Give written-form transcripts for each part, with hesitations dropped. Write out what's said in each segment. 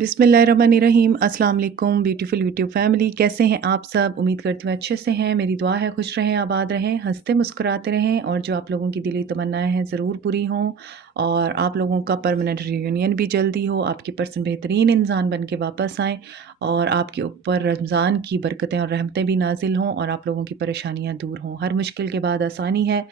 बिस्मिल्लाहिर्रहमानिर्रहीम। अस्सलाम वालेकुम ब्यूटीफुल यूट्यूब फैमिली, कैसे हैं आप सब? उम्मीद करती हूँ अच्छे से हैं। मेरी दुआ है खुश रहें, आबाद रहें, हंसते मुस्कुराते रहें और जो आप लोगों की दिली तमन्नाएं हैं ज़रूर पूरी हों और आप लोगों का परमानेंट रियूनियन भी जल्दी हो। आपकी पर्सन बेहतरीन इंसान बन के वापस आएँ और आपके ऊपर रमज़ान की बरकतें और रहमतें भी नाजिल हों और आप लोगों की परेशानियाँ दूर हों। हर मुश्किल के बाद आसानी है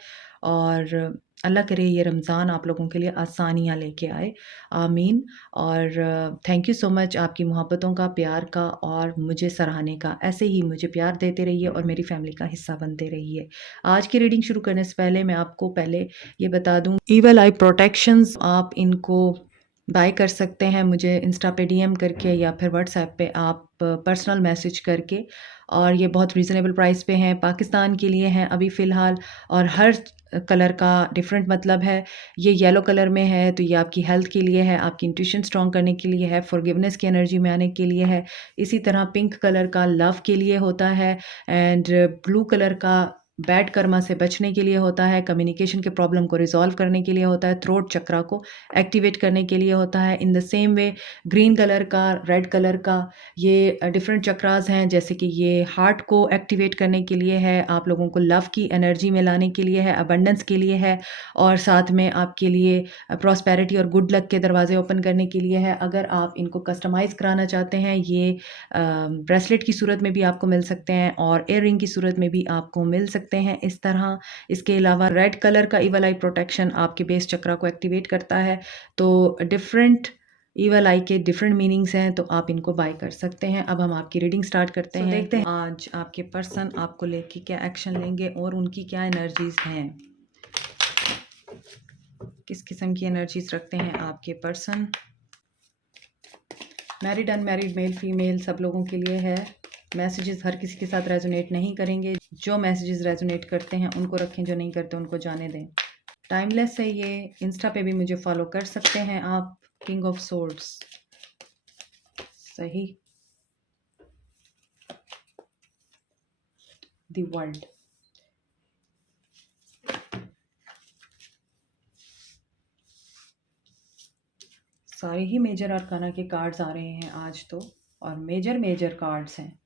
और अल्लाह करे ये रमज़ान आप लोगों के लिए आसानियाँ लेके आए, आमीन। और थैंक यू सो मच आपकी मोहब्बतों का, प्यार का और मुझे सराहने का। ऐसे ही मुझे प्यार देते रहिए और मेरी फैमिली का हिस्सा बनते रहिए। आज की रीडिंग शुरू करने से पहले मैं आपको पहले ये बता दूँ, ईवल आई प्रोटेक्शंस आप इनको बाय कर सकते हैं मुझे इंस्टा पे डीएम करके या फिर व्हाट्सएप पे आप पर्सनल मैसेज करके, और ये बहुत रीज़नेबल प्राइस पे हैं। पाकिस्तान के लिए हैं अभी फ़िलहाल और हर कलर का डिफरेंट मतलब है। ये येलो कलर में है तो ये आपकी हेल्थ के लिए है, आपकी इंट्यूशन स्ट्रॉन्ग करने के लिए है, फॉरगिवनेस की एनर्जी में आने के लिए है। इसी तरह पिंक कलर का लव के लिए होता है एंड ब्लू कलर का बैड कर्मा से बचने के लिए होता है, कम्युनिकेशन के प्रॉब्लम को रिजॉल्व करने के लिए होता है, थ्रोट चक्रा को एक्टिवेट करने के लिए होता है। In the same way green colour का, रेड कलर का ये डिफरेंट चक्रास हैं, जैसे कि ये हार्ट को एक्टिवेट करने के लिए है, आप लोगों को लव की एनर्जी में लाने के लिए है, अबंडेंस के लिए है और साथ में आपके लिए प्रॉस्पेरिटी और गुड लक के दरवाजे ओपन करने के लिए है। अगर आप इनको कस्टमाइज़ कराना चाहते हैं, ये ब्रेसलेट की सूरत में भी आपको मिल सकते हैं और एयर रिंग की सूरत में भी आपको मिल सकते हैं इस तरह। इसके अलावा रेड कलर का ईवल आई प्रोटेक्शन आपके बेस चक्रा को एक्टिवेट करता है। तो डिफरेंट ईवल आई के डिफरेंट मीनिंग्स हैं, तो आप इनको बाय कर सकते हैं। अब हम आपकी रीडिंग स्टार्ट करते हैं। देखते हैं आज आपके पर्सन आपको लेके क्या एक्शन लेंगे और उनकी क्या एनर्जीज हैं, किस किस्म की एनर्जीज रखते हैं आपके person. Married, unmarried, male, female सब लोगों के लिए है। मैसेजेस हर किसी के साथ रेजोनेट नहीं करेंगे। जो मैसेजेस रेजोनेट करते हैं उनको रखें, जो नहीं करते उनको जाने दें। टाइमलेस है ये। इंस्टा पे भी मुझे फॉलो कर सकते हैं आप। किंग ऑफ सोर्ड्स, सही। द वर्ल्ड, सारे ही मेजर अरकाना के कार्ड्स आ रहे हैं आज तो, और मेजर कार्ड्स हैं।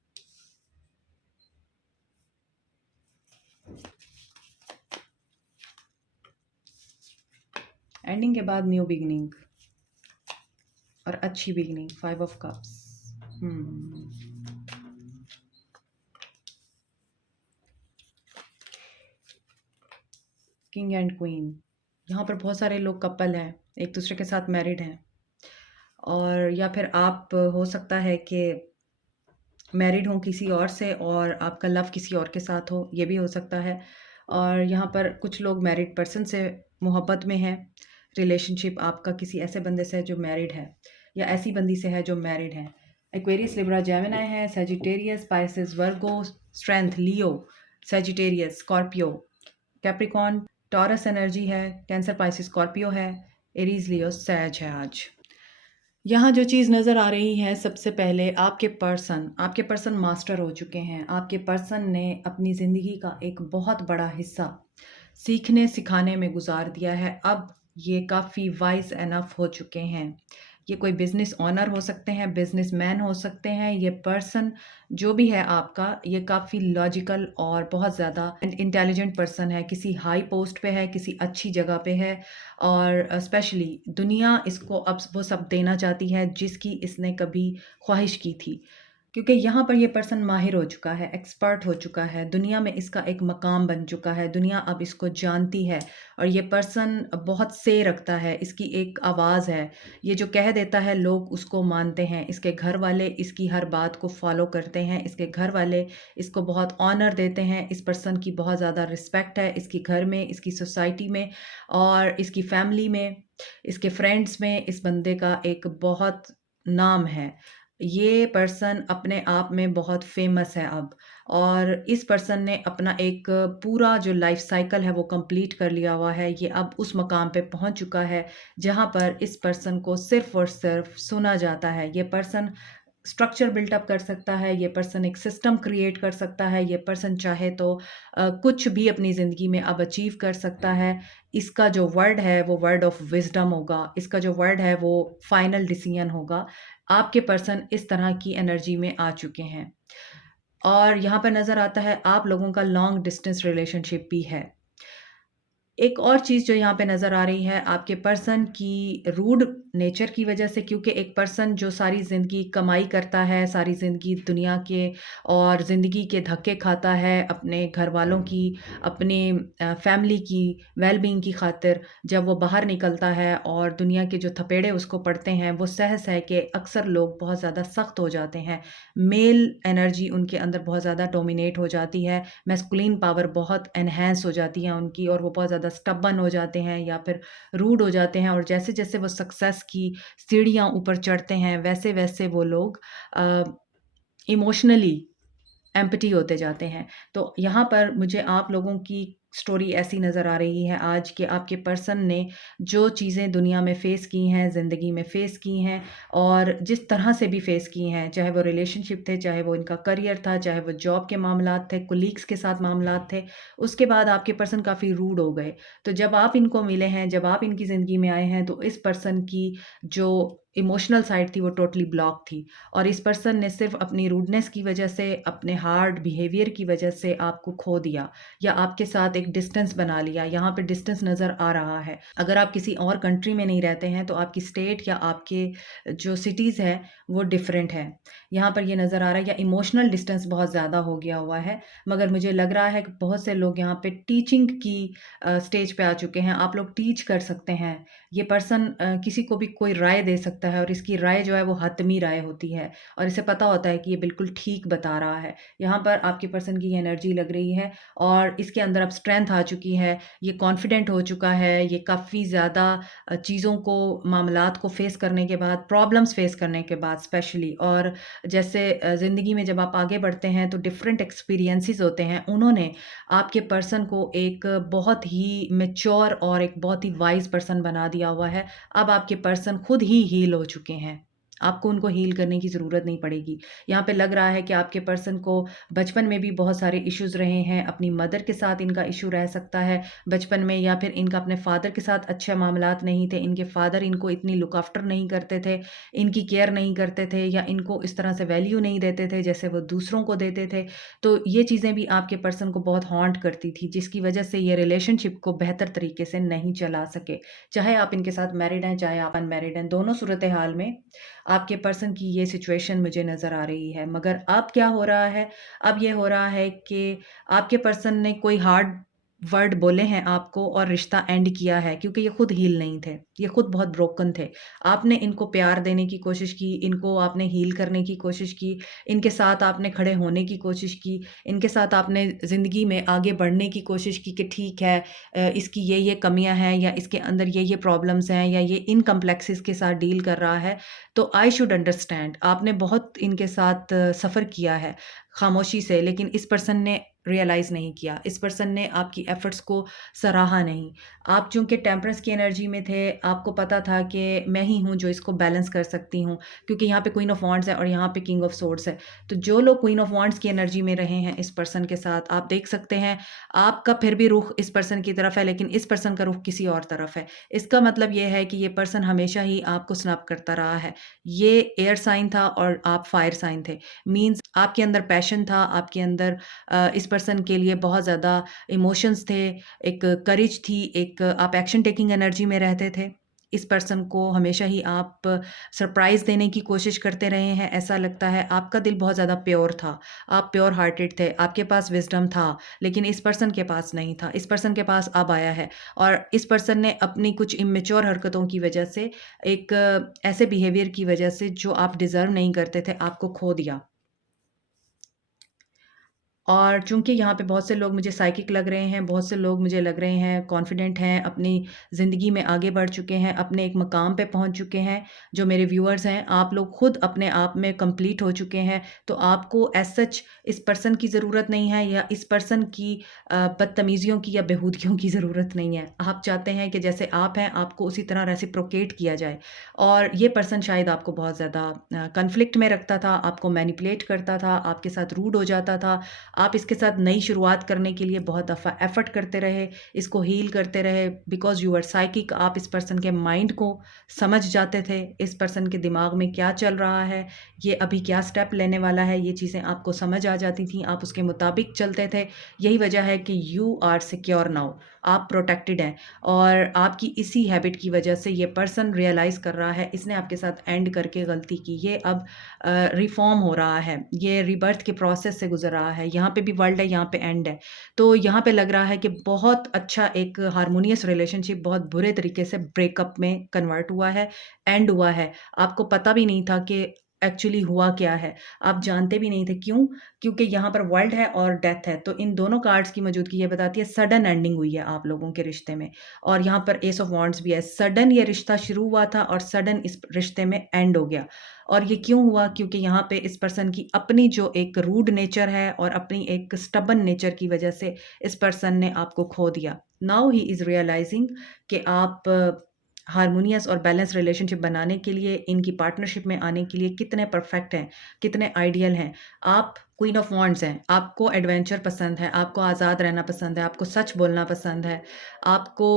एंडिंग के बाद न्यू बिगिनिंग और अच्छी beginning. 5 of cups. King and queen, यहाँ पर बहुत सारे लोग कपल हैं, एक दूसरे के साथ मैरिड हैं, और या फिर आप हो सकता है कि मैरिड हों किसी और से और आपका लव किसी और के साथ हो, ये भी हो सकता है। और यहाँ पर कुछ लोग मैरिड पर्सन से मोहब्बत में हैं। रिलेशनशिप आपका किसी ऐसे बंदे से है जो मैरिड है, या ऐसी बंदी से है जो मैरिड है। एक्वेरियस, लिब्रा, जेमिनी है, Sagittarius, Pisces, Virgo, strength, Leo, Sagittarius, Scorpio, Capricorn, Taurus energy है, कैंसर, पाइसेस, स्कॉर्पियो है, एरीज, लियो, सैज है आज। यहाँ जो चीज़ नज़र आ रही है, सबसे पहले आपके पर्सन मास्टर हो चुके हैं। आपके पर्सन ने अपनी ज़िंदगी का एक बहुत बड़ा हिस्सा सीखने सिखाने में गुजार दिया है। अब ये काफ़ी वाइज एनफ हो चुके हैं। ये कोई बिज़नेस ओनर हो सकते हैं, बिज़नेसमैन हो सकते हैं। ये पर्सन जो भी है आपका, ये काफ़ी लॉजिकल और बहुत ज़्यादा इंटेलिजेंट पर्सन है। किसी हाई पोस्ट पे है, किसी अच्छी जगह पे है, और स्पेशली दुनिया इसको अब वो सब देना चाहती है जिसकी इसने कभी ख्वाहिश की थी, क्योंकि यहाँ पर ये पर्सन माहिर हो चुका है, एक्सपर्ट हो चुका है, दुनिया में इसका एक मकाम बन चुका है, दुनिया अब इसको जानती है। और ये पर्सन बहुत से रखता है, इसकी एक आवाज़ है, ये जो कह देता है लोग उसको मानते हैं। इसके घर वाले इसकी हर बात को फॉलो करते हैं, इसके घर वाले इसको बहुत ऑनर देते हैं। इस पर्सन की बहुत ज़्यादा रिस्पेक्ट है इसके घर में, इसकी सोसाइटी में और इसकी फैमिली में, इसके फ्रेंड्स में। इस बंदे का एक बहुत नाम है। ये पर्सन अपने आप में बहुत फेमस है अब, और इस पर्सन ने अपना एक पूरा जो लाइफ साइकिल है वो कंप्लीट कर लिया हुआ है। ये अब उस मकाम पे पहुंच चुका है जहां पर इस पर्सन को सिर्फ और सिर्फ सुना जाता है। ये पर्सन स्ट्रक्चर बिल्टअप कर सकता है, ये पर्सन एक सिस्टम क्रिएट कर सकता है, ये पर्सन चाहे तो कुछ भी अपनी ज़िंदगी में अब अचीव कर सकता है। इसका जो वर्ड है वो वर्ड ऑफ विज़डम होगा, इसका जो वर्ड है वो फाइनल डिसीजन होगा। आपके पर्सन इस तरह की एनर्जी में आ चुके हैं और यहाँ पर नज़र आता है आप लोगों का लॉन्ग डिस्टेंस रिलेशनशिप भी है। एक और चीज़ जो यहाँ पे नज़र आ रही है आपके पर्सन की रूड नेचर की वजह से, क्योंकि एक पर्सन जो सारी ज़िंदगी कमाई करता है, सारी ज़िंदगी दुनिया के और ज़िंदगी के धक्के खाता है अपने घर वालों की, अपने फैमिली की वेल-बीइंग की खातिर, जब वो बाहर निकलता है और दुनिया के जो थपेड़े उसको पड़ते हैं, वो सह के अक्सर लोग बहुत ज़्यादा सख्त हो जाते हैं। मेल एनर्जी उनके अंदर बहुत ज़्यादा डोमिनेट हो जाती है, मैस्कुलिन पावर बहुत एनहांस हो जाती है उनकी और वो बहुत ज़्यादा स्टबर्न हो जाते हैं या फिर रूड हो जाते हैं और जैसे-जैसे वो सक्सेस की सीढ़ियाँ ऊपर चढ़ते हैं, वैसे-वैसे वो लोग इमोशनली एम्पटी होते जाते हैं। तो यहाँ पर मुझे आप लोगों की स्टोरी ऐसी नज़र आ रही है आज कि आपके पर्सन ने जो चीज़ें दुनिया में फ़ेस की हैं, ज़िंदगी में फ़ेस की हैं और जिस तरह से भी फ़ेस की हैं, चाहे वो रिलेशनशिप थे, चाहे वो इनका करियर था, चाहे वो जॉब के मामलात थे, कोलीग्स के साथ मामलात थे, उसके बाद आपके पर्सन काफ़ी रूड हो गए। तो जब आप इनको मिले हैं, जब आप इनकी ज़िंदगी में आए हैं, तो इस पर्सन की जो इमोशनल साइड थी, वो टोटली ब्लॉक थी। और इस पर्सन ने सिर्फ़ अपनी रूडनेस की वजह से, अपने हार्ड बिहेवियर की वजह से आपको खो दिया या आपके साथ एक डिस्टेंस बना लिया। यहाँ पे डिस्टेंस नज़र आ रहा है। अगर आप किसी और कंट्री में नहीं रहते हैं, तो आपकी स्टेट या आपके जो सिटीज़ हैं, वो डिफरेंट है। यहाँ पर ये नज़र आ रहा है या इमोशनल डिस्टेंस बहुत ज़्यादा हो गया हुआ है। मगर मुझे लग रहा है कि बहुत से लोग यहाँ पे टीचिंग की स्टेज पे आ चुके हैं। आप लोग टीच कर सकते हैं। ये पर्सन किसी को भी कोई राय दे सकता है और इसकी राय जो है वो हतमी राय होती है और इसे पता होता है कि ये बिल्कुल ठीक बता रहा है। यहाँ पर आपके पर्सन की एनर्जी लग रही है और इसके अंदर अब स्ट्रेंथ आ चुकी है, ये कॉन्फिडेंट हो चुका है, ये काफ़ी ज़्यादा चीज़ों को, मामलात को फ़ेस करने के बाद, प्रॉब्लम्स फ़ेस करने के बाद स्पेशली, और जैसे ज़िंदगी में जब आप आगे बढ़ते हैं तो डिफरेंट एक्सपीरियंसेस होते हैं। उन्होंने आपके पर्सन को एक बहुत ही मैच्योर और एक बहुत ही वाइज़ पर्सन बना दिया हुआ है। अब आपके पर्सन खुद ही हील हो चुके हैं। आपको उनको हील करने की ज़रूरत नहीं पड़ेगी। यहाँ पे लग रहा है कि आपके पर्सन को बचपन में भी बहुत सारे इश्यूज़ रहे हैं। अपनी मदर के साथ इनका इश्यू रह सकता है बचपन में, या फिर इनका अपने फ़ादर के साथ अच्छे मामलात नहीं थे। इनके फ़ादर इनको इतनी लुक आफ्टर नहीं करते थे, इनकी केयर नहीं करते थे या इनको इस तरह से वैल्यू नहीं देते थे जैसे वो दूसरों को देते थे। तो ये चीज़ें भी आपके पर्सन को बहुत हॉन्ट करती थी, जिसकी वजह से ये रिलेशनशिप को बेहतर तरीके से नहीं चला सके। चाहे आप इनके साथ मैरिड हैं, चाहे आप अनमैरिड हैं, दोनों सूरत हाल में आपके पर्सन की ये सिचुएशन मुझे नज़र आ रही है। मगर अब क्या हो रहा है? अब ये हो रहा है कि आपके पर्सन ने कोई हार्ड वर्ड बोले हैं आपको और रिश्ता एंड किया है, क्योंकि ये खुद हील नहीं थे। ये खुद बहुत ब्रोकन थे। आपने इनको प्यार देने की कोशिश की, इनको आपने हील करने की कोशिश की, इनके साथ आपने खड़े होने की कोशिश की, इनके साथ आपने ज़िंदगी में आगे बढ़ने की कोशिश की कि ठीक है, इसकी ये कमियाँ हैं या इसके अंदर ये प्रॉब्लम्स हैं या ये इन कॉम्प्लेक्सेस के साथ डील कर रहा है। तो आई शुड अंडरस्टैंड, आपने बहुत इनके साथ सफ़र किया है खामोशी से, लेकिन इस पर्सन ने रियलाइज़ नहीं किया। इस पर्सन ने आपकी एफ़र्ट्स को सराहा नहीं। आप चूँकि टेम्परेंस की एनर्जी में थे, आपको पता था कि मैं ही हूँ जो इसको बैलेंस कर सकती हूँ, क्योंकि यहाँ पे क्वीन ऑफ वांड्स है और यहाँ पे किंग ऑफ सोर्ड्स है। तो जो लोग क्वीन ऑफ वांड्स की एनर्जी में रहे हैं इस पर्सन के साथ, आप देख सकते हैं आपका फिर भी रुख इस पर्सन की तरफ है, लेकिन इस पर्सन का रुख किसी और तरफ है। इसका मतलब ये है कि ये पर्सन हमेशा ही आपको स्नब करता रहा है। ये एयर साइन था और आप फायर साइन थे। मीन्स आपके अंदर पैशन था, आपके अंदर इस पर्सन के लिए बहुत ज़्यादा इमोशंस थे, एक करेज थी, एक आप एक्शन टेकिंग एनर्जी में रहते थे। इस पर्सन को हमेशा ही आप सरप्राइज़ देने की कोशिश करते रहे हैं, ऐसा लगता है। आपका दिल बहुत ज़्यादा प्योर था, आप प्योर हार्टेड थे, आपके पास विज़डम था, लेकिन इस पर्सन के पास नहीं था। इस पर्सन के पास अब आया है और इस पर्सन ने अपनी कुछ इमैच्योर हरकतों की वजह से, एक ऐसे बिहेवियर की वजह से जो आप डिज़र्व नहीं करते थे, आपको खो दिया। और चूँकि यहाँ पे बहुत से लोग मुझे साइकिक लग रहे हैं, बहुत से लोग मुझे लग रहे हैं कॉन्फिडेंट हैं, अपनी ज़िंदगी में आगे बढ़ चुके हैं, अपने एक मकाम पे पहुँच चुके हैं। जो मेरे व्यूअर्स हैं, आप लोग खुद अपने आप में कंप्लीट हो चुके हैं, तो आपको एज़ सच इस पर्सन की ज़रूरत नहीं है या इस पर्सन की बदतमीज़ियों की या बेहूदगियों की ज़रूरत नहीं है। आप चाहते हैं कि जैसे आप हैं, आपको उसी तरह रेसिप्रोकेट किया जाए। और ये पर्सन शायद आपको बहुत ज़्यादा कॉन्फ्लिक्ट में रखता था, आपको मैनिपुलेट करता था, आपके साथ रूड हो जाता था। आप इसके साथ नई शुरुआत करने के लिए बहुत दफ़ा एफ़र्ट करते रहे, इसको हील करते रहे बिकॉज़ यू आर साइकिक। आप इस पर्सन के माइंड को समझ जाते थे, इस पर्सन के दिमाग में क्या चल रहा है, ये अभी क्या स्टेप लेने वाला है, ये चीज़ें आपको समझ आ जाती थी, आप उसके मुताबिक चलते थे। यही वजह है कि यू आर सिक्योर नाउ, आप प्रोटेक्टेड हैं और आपकी इसी हैबिट की वजह से ये पर्सन रियलाइज़ कर रहा है, इसने आपके साथ एंड करके गलती की, ये अब रिफ़ॉर्म हो रहा है, ये रीबर्थ के प्रोसेस से गुज़र रहा है। यहाँ पे भी वर्ल्ड है, यहाँ पे एंड है। तो यहाँ पे लग रहा है कि बहुत अच्छा एक हार्मोनियस रिलेशनशिप बहुत बुरे तरीके से ब्रेकअप में कन्वर्ट हुआ है, एंड हुआ है। आपको पता भी नहीं था कि एक्चुअली हुआ क्या है। आप जानते भी नहीं थे, क्यों? क्योंकि यहाँ पर वर्ल्ड है और डेथ है, तो इन दोनों कार्ड्स की मौजूदगी ये बताती है सडन एंडिंग हुई है आप लोगों के रिश्ते में। और यहाँ पर एस ऑफ वांड्स भी है, सडन ये रिश्ता शुरू हुआ था और सडन इस रिश्ते में एंड हो गया। और ये क्यों हुआ? क्योंकि यहाँ पे इस पर्सन की अपनी जो एक रूड नेचर है और अपनी एक स्टबन नेचर की वजह से इस पर्सन ने आपको खो दिया। नाउ ही इज़ रियलाइज़िंग कि आप हार्मोनियस और बैलेंस रिलेशनशिप बनाने के लिए, इनकी पार्टनरशिप में आने के लिए कितने परफेक्ट हैं, कितने आइडियल हैं। आप क्वीन ऑफ वांड्स हैं, आपको एडवेंचर पसंद है, आपको आज़ाद रहना पसंद है, आपको सच बोलना पसंद है, आपको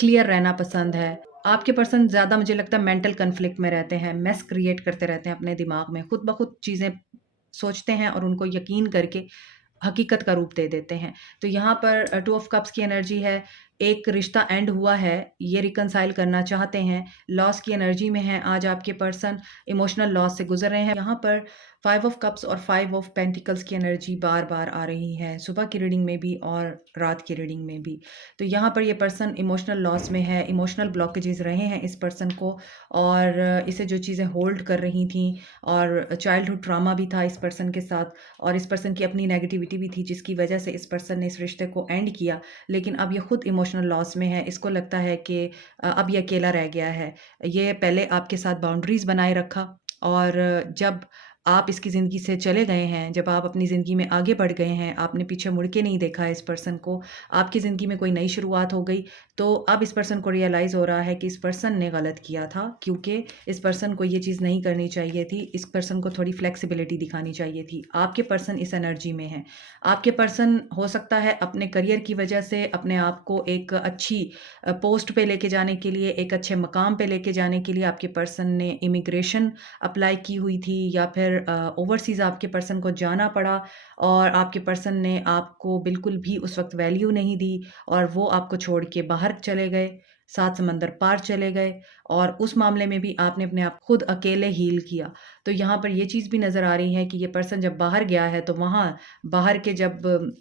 क्लियर रहना पसंद है। आपके पर्सन ज़्यादा मुझे लगता है मेंटल कॉन्फ्लिक्ट में रहते हैं, मेस क्रिएट करते रहते हैं अपने दिमाग में, खुद ब खुद चीज़ें सोचते हैं और उनको यकीन करके हकीकत का रूप दे देते हैं। तो यहाँ पर टू ऑफ कप्स की एनर्जी है, एक रिश्ता एंड हुआ है, ये रिकंसाइल करना चाहते हैं, लॉस की एनर्जी में है आज आपके पर्सन, इमोशनल लॉस से गुज़र रहे हैं। यहाँ पर 5 ऑफ कप्स और 5 ऑफ पेंटिकल्स की एनर्जी बार-बार आ रही है, सुबह की रीडिंग में भी और रात की रीडिंग में भी। तो यहाँ पर ये पर्सन इमोशनल लॉस में है, इमोशनल ब्लॉकेजेस रहे हैं इस पर्सन को और इसे जो चीज़ें होल्ड कर रही थीं और चाइल्डहुड ट्रॉमा भी था इस पर्सन के साथ और इस पर्सन की अपनी नेगेटिविटी भी थी जिसकी वजह से इस पर्सन ने इस रिश्ते को एंड किया। लेकिन अब ये खुद इमोशनल लॉस में है, इसको लगता है कि अब ये अकेला रह गया है। ये पहले आपके साथ बाउंड्रीज़ बनाए रखा और जब आप इसकी ज़िंदगी से चले गए हैं, जब आप अपनी ज़िंदगी में आगे बढ़ गए हैं, आपने पीछे मुड़ के नहीं देखा इस पर्सन को, आपकी ज़िंदगी में कोई नई शुरुआत हो गई, तो अब इस पर्सन को रियलाइज़ हो रहा है कि इस पर्सन ने गलत किया था क्योंकि इस पर्सन को ये चीज़ नहीं करनी चाहिए थी, इस पर्सन को थोड़ी फ्लेक्सिबिलिटी दिखानी चाहिए थी। आपके पर्सन इस एनर्जी में हैं। आपके पर्सन हो सकता है अपने करियर की वजह से अपने आप को एक अच्छी पोस्ट पे लेके जाने के लिए, एक अच्छे मकाम पे लेके जाने के लिए आपके पर्सन ने इमिग्रेशन अप्लाई की हुई थी या फिर ओवरसीज़ आपके पर्सन को जाना पड़ा और आपके पर्सन ने आपको बिल्कुल भी उस वक़्त वैल्यू नहीं दी और वो आपको छोड़ के बाहर चले गए, 7 समंदर पार चले गए और उस मामले में भी आपने अपने आप खुद अकेले हील किया। तो यहाँ पर ये चीज़ भी नज़र आ रही है कि ये पर्सन जब बाहर गया है तो वहाँ बाहर के जब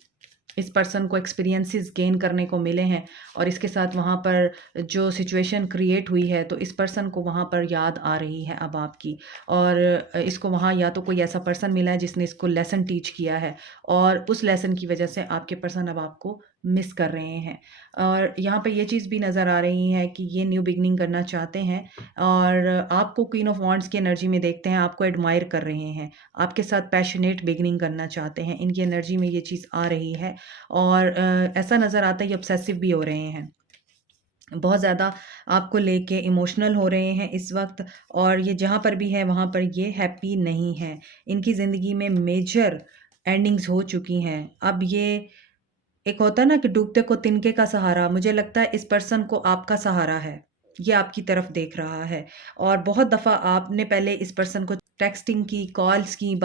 इस पर्सन को एक्सपीरियंसेस गेन करने को मिले हैं और इसके साथ वहाँ पर जो सिचुएशन क्रिएट हुई है तो इस पर्सन को वहाँ पर याद आ रही है अब आपकी और इसको वहाँ या तो कोई ऐसा पर्सन मिला है जिसने इसको लेसन टीच किया है और उस लेसन की वजह से आपके पर्सन अब आपको मिस कर रहे हैं और यहाँ पे ये चीज़ भी नज़र आ रही है कि ये न्यू बिगनिंग करना चाहते हैं और आपको क्वीन ऑफ वांड्स की एनर्जी में देखते हैं, आपको एडमायर कर रहे हैं, आपके साथ पैशनेट बिगनिंग करना चाहते हैं, इनकी एनर्जी में ये चीज़ आ रही है और ऐसा नज़र आता है ये ऑब्सेसिव भी हो रहे हैं। बहुत ज़्यादा आपको लेके इमोशनल हो रहे हैं इस वक़्त और ये जहाँ पर भी है वहाँ पर ये हैप्पी नहीं है। इनकी ज़िंदगी में मेजर एंडिंग्स हो चुकी हैं। अब ये एक होता है ना कि डूबते को तिनके का सहारा, मुझे लगता है इस पर्सन को आपका सहारा है। ये आपकी तरफ देख रहा है और बहुत दफ़ा आपने पहले इस पर्सन को टेक्स्टिंग की, कॉल्स की,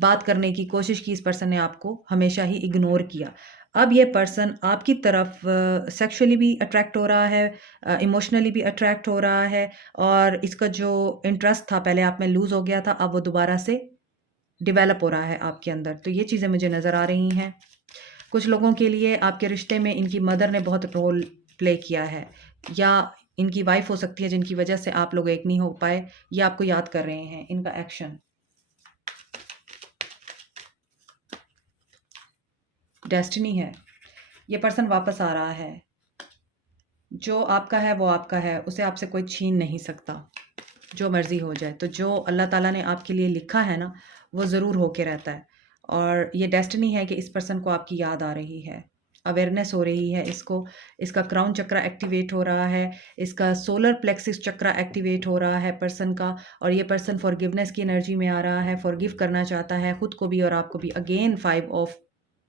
बात करने की कोशिश की, इस पर्सन ने आपको हमेशा ही इग्नोर किया। अब ये पर्सन आपकी तरफ सेक्सुअली भी अट्रैक्ट हो रहा है, इमोशनली भी अट्रैक्ट हो रहा है और इसका जो इंटरेस्ट था पहले आप में लूज़ हो गया था, अब वो दोबारा से डेवलप हो रहा है आपके अंदर। तो ये चीज़ें मुझे नज़र आ रही हैं। कुछ लोगों के लिए आपके रिश्ते में इनकी मदर ने बहुत रोल प्ले किया है या इनकी वाइफ हो सकती है जिनकी वजह से आप लोग एक नहीं हो पाए, ये आपको याद कर रहे हैं, इनका एक्शन। डेस्टिनी है, ये पर्सन वापस आ रहा है। जो आपका है वो आपका है, उसे आपसे कोई छीन नहीं सकता, जो मर्ज़ी हो जाए। तो जो अल्लाह ताला ने आपके लिए लिखा है ना, वो ज़रूर होके रहता है। और ये डेस्टिनी है कि इस पर्सन को आपकी याद आ रही है, अवेयरनेस हो रही है इसको, इसका क्राउन चक्रा एक्टिवेट हो रहा है, इसका सोलर प्लेक्सिस चक्रा एक्टिवेट हो रहा है पर्सन का। और ये पर्सन फॉरगिवनेस की एनर्जी में आ रहा है, फॉरगिव करना चाहता है खुद को भी और आपको भी। अगेन 5 ऑफ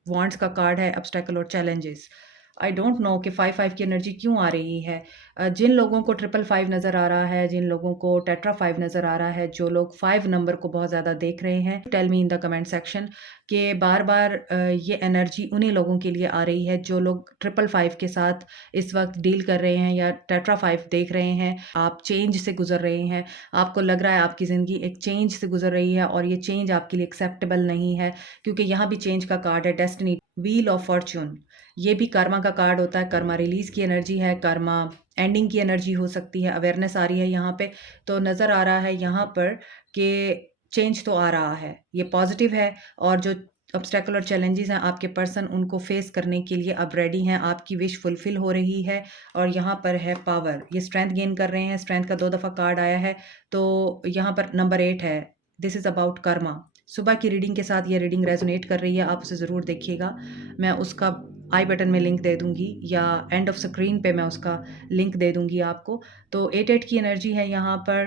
वांड्स का कार्ड है, ऑब्स्टेकल और चैलेंजेस। आई डोंट नो कि 5-5 की एनर्जी क्यों आ रही है। जिन लोगों को 555 नज़र आ रहा है, जिन लोगों को टेट्रा 5 नज़र आ रहा है, जो लोग 5 नंबर को बहुत ज़्यादा देख रहे हैं, tell me in the comment section कि बार-बार ये एनर्जी उन्हीं लोगों के लिए आ रही है जो लोग 555 के साथ इस वक़्त डील कर रहे हैं या टेट्रा 5 देख रहे हैं। आप चेंज से गुज़र रहे हैं, आपको लग रहा है आपकी ज़िंदगी एक चेंज से गुज़र रही है और ये चेंज आपके लिए एक्सेप्टेबल नहीं है, क्योंकि यहाँ भी चेंज का कार्ड है, डेस्टिनी, व्हील ऑफ फॉर्च्यून। ये भी कर्मा का कार्ड होता है, कर्मा रिलीज़ की एनर्जी है, कर्मा एंडिंग की एनर्जी हो सकती है। अवेयरनेस आ रही है यहाँ पे, तो नज़र आ रहा है यहाँ पर कि चेंज तो आ रहा है, ये पॉजिटिव है। और जो ऑब्स्टेकल और चैलेंजेस हैं, आपके पर्सन उनको फेस करने के लिए अब रेडी हैं, आपकी विश फुलफिल हो रही है। और यहाँ पर है पावर, ये स्ट्रेंथ गेन कर रहे हैं, स्ट्रेंथ का 2 दफ़ा कार्ड आया है। तो यहाँ पर नंबर 8 है, दिस इज़ अबाउट कर्मा। सुबह की रीडिंग के साथ ये रीडिंग रेजोनेट कर रही है, आप उसे ज़रूर देखिएगा। मैं उसका आई बटन में लिंक दे दूँगी या एंड ऑफ स्क्रीन पे मैं उसका लिंक दे दूँगी आपको। तो 8-8 की एनर्जी है यहाँ पर।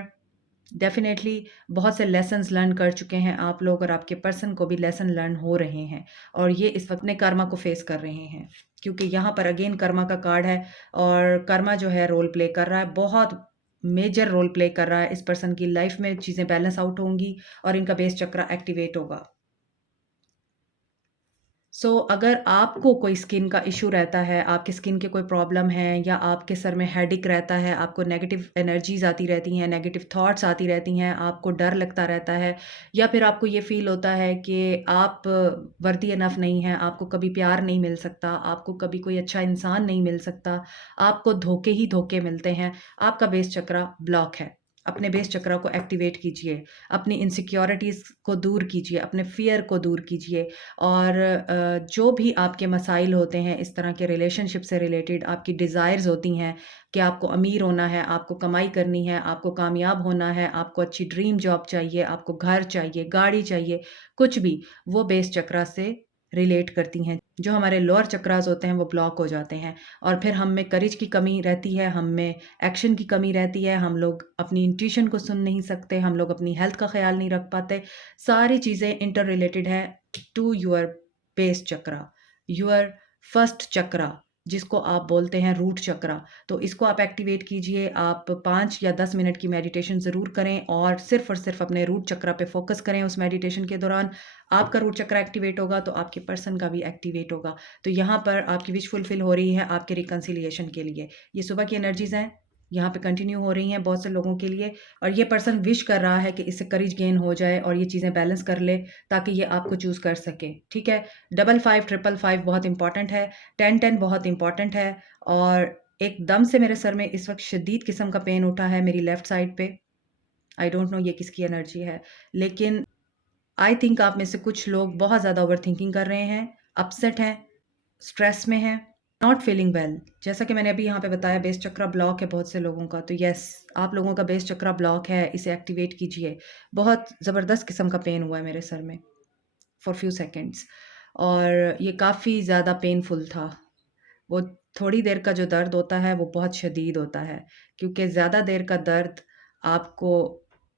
डेफ़िनेटली बहुत से लेसन्स लर्न कर चुके हैं आप लोग और आपके पर्सन को भी लेसन लर्न हो रहे हैं और ये इस वक़्त अपने कर्मा को फ़ेस कर रहे हैं। क्योंकि यहाँ पर अगेन कर्मा का कार्ड है और कर्मा जो है रोल प्ले कर रहा है, बहुत मेजर रोल प्ले कर रहा है। इस पर्सन की लाइफ़ में चीज़ें बैलेंस आउट होंगी और इनका बेस चक्र एक्टिवेट होगा। अगर आपको कोई स्किन का इश्यू रहता है, आपकी स्किन के कोई प्रॉब्लम है या आपके सर में हेडेक रहता है, आपको नेगेटिव एनर्जीज़ आती रहती हैं, नेगेटिव थॉट्स आती रहती हैं, आपको डर लगता रहता है या फिर आपको ये फ़ील होता है कि आप वर्दी इनफ नहीं हैं, आपको कभी प्यार नहीं मिल सकता, आपको कभी कोई अच्छा इंसान नहीं मिल सकता, आपको धोखे ही धोखे मिलते हैं, आपका बेस चक्र ब्लॉक है। अपने बेस चक्र को एक्टिवेट कीजिए, अपनी इनसिक्योरिटीज़ को दूर कीजिए, अपने फ़ियर को दूर कीजिए। और जो भी आपके मसाइल होते हैं इस तरह के रिलेशनशिप से रिलेटेड, आपकी डिज़ायर्स होती हैं कि आपको अमीर होना है, आपको कमाई करनी है, आपको कामयाब होना है, आपको अच्छी ड्रीम जॉब चाहिए, आपको घर चाहिए, गाड़ी चाहिए, कुछ भी, वो बेस चक्रा से रिलेट करती हैं। जो हमारे लोअर चक्रास होते हैं वो ब्लॉक हो जाते हैं और फिर हम में करेज की कमी रहती है, हम में एक्शन की कमी रहती है, हम लोग अपनी इंट्यूशन को सुन नहीं सकते, हम लोग अपनी हेल्थ का ख्याल नहीं रख पाते। सारी चीज़ें इंटर रिलेटेड है to your base chakra, your first chakra, जिसको आप बोलते हैं रूट चक्रा। तो इसको आप एक्टिवेट कीजिए। आप 5 या 10 मिनट की मेडिटेशन ज़रूर करें और सिर्फ़ अपने रूट चक्रा पे फ़ोकस करें उस मेडिटेशन के दौरान। आपका रूट चक्रा एक्टिवेट होगा तो आपके पर्सन का भी एक्टिवेट होगा। तो यहाँ पर आपकी विश फुलफ़िल हो रही है आपके रिकंसिलिएशन के लिए। ये सुबह की एनर्जीज़ हैं, यहाँ पे कंटिन्यू हो रही हैं बहुत से लोगों के लिए और ये पर्सन विश कर रहा है कि इससे करेज गेन हो जाए और ये चीज़ें बैलेंस कर ले ताकि ये आपको चूज़ कर सके, ठीक है? 55, 555 बहुत इम्पॉर्टेंट है, 10-10 बहुत इम्पॉर्टेंट है और एकदम से मेरे सर में इस वक़्त शदीद किस्म का पेन उठा है मेरी लेफ़्ट साइड पे। आई डोंट नो ये किसकी एनर्जी है, लेकिन आई थिंक आप में से कुछ लोग बहुत ज़्यादा ओवरथिंकिंग कर रहे हैं, अपसेट हैं, स्ट्रेस में हैं, नॉट फीलिंग वेल। जैसा कि मैंने अभी यहाँ पे बताया बेस चक्रा ब्लॉक है बहुत से लोगों का, तो येस, आप लोगों का बेस चक्रा ब्लॉक है, इसे एक्टिवेट कीजिए। बहुत ज़बरदस्त किस्म का पेन हुआ है मेरे सर में फॉर फ्यू सेकंड्स और ये काफ़ी ज़्यादा पेनफुल था। वो थोड़ी देर का जो दर्द होता है वो बहुत शदीद होता है क्योंकि ज़्यादा देर का दर्द आपको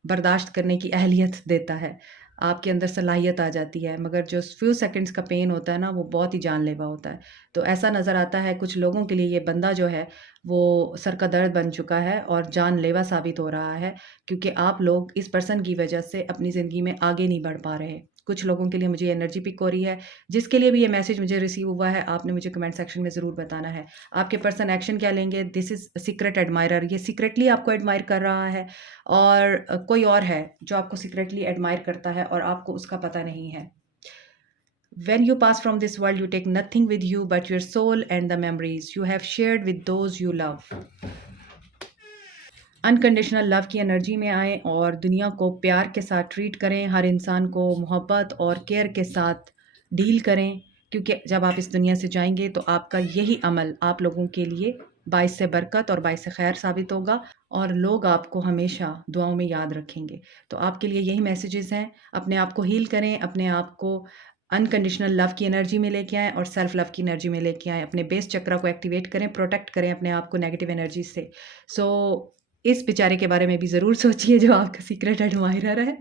बर्दाश्त करने की अहलियत देता है, आपके अंदर सलाहियत आ जाती है, मगर जो फ्यू सेकंड्स का पेन होता है ना वो बहुत ही जानलेवा होता है। तो ऐसा नज़र आता है कुछ लोगों के लिए ये बंदा जो है वो सर का दर्द बन चुका है और जानलेवा साबित हो रहा है क्योंकि आप लोग इस पर्सन की वजह से अपनी ज़िंदगी में आगे नहीं बढ़ पा रहे। कुछ लोगों के लिए मुझे एनर्जी पिक हो रही है, जिसके लिए भी ये मैसेज मुझे रिसीव हुआ है आपने मुझे कमेंट सेक्शन में ज़रूर बताना है। आपके पर्सन एक्शन क्या लेंगे? दिस इज़ सीक्रेट एडमायरर, ये सीक्रेटली आपको एडमायर कर रहा है और कोई और है जो आपको सीक्रेटली एडमायर करता है और आपको उसका पता नहीं है। When you pass from this world, you take nothing with you but your soul and the memories you have shared with those you love. Unconditional love की एनर्जी में आएँ और दुनिया को प्यार के साथ ट्रीट करें, हर इंसान को मोहब्बत और केयर के साथ डील करें, क्योंकि जब आप इस दुनिया से जाएँगे तो आपका यही अमल आप लोगों के लिए बाइस बरकत और बाइस खैर साबित होगा और लोग आपको हमेशा दुआओं में याद रखेंगे। तो आपके लिए यही मैसेजेस हैं, अपने आप को हील करें, अपने आप को अनकंडीशनल लव की एनर्जी में लेके आएँ और सेल्फ लव की एनर्जी में लेके आएँ। अपने बेस चक्रा को एक्टिवेट करें, प्रोटेक्ट करें अपने आप को नेगेटिव एनर्जी से। सो इस बेचारे के बारे में भी ज़रूर सोचिए जो आपका सीक्रेट एडमायरर है।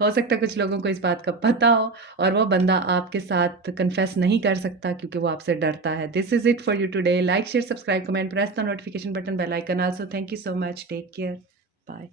हो सकता है कुछ लोगों को इस बात का पता हो और वो बंदा आपके साथ कन्फेस नहीं कर सकता क्योंकि वो आपसे डरता है। This is it for you today. Like, share, subscribe, comment, press the notification button, bell icon also. Thank you so much. Take care. Bye.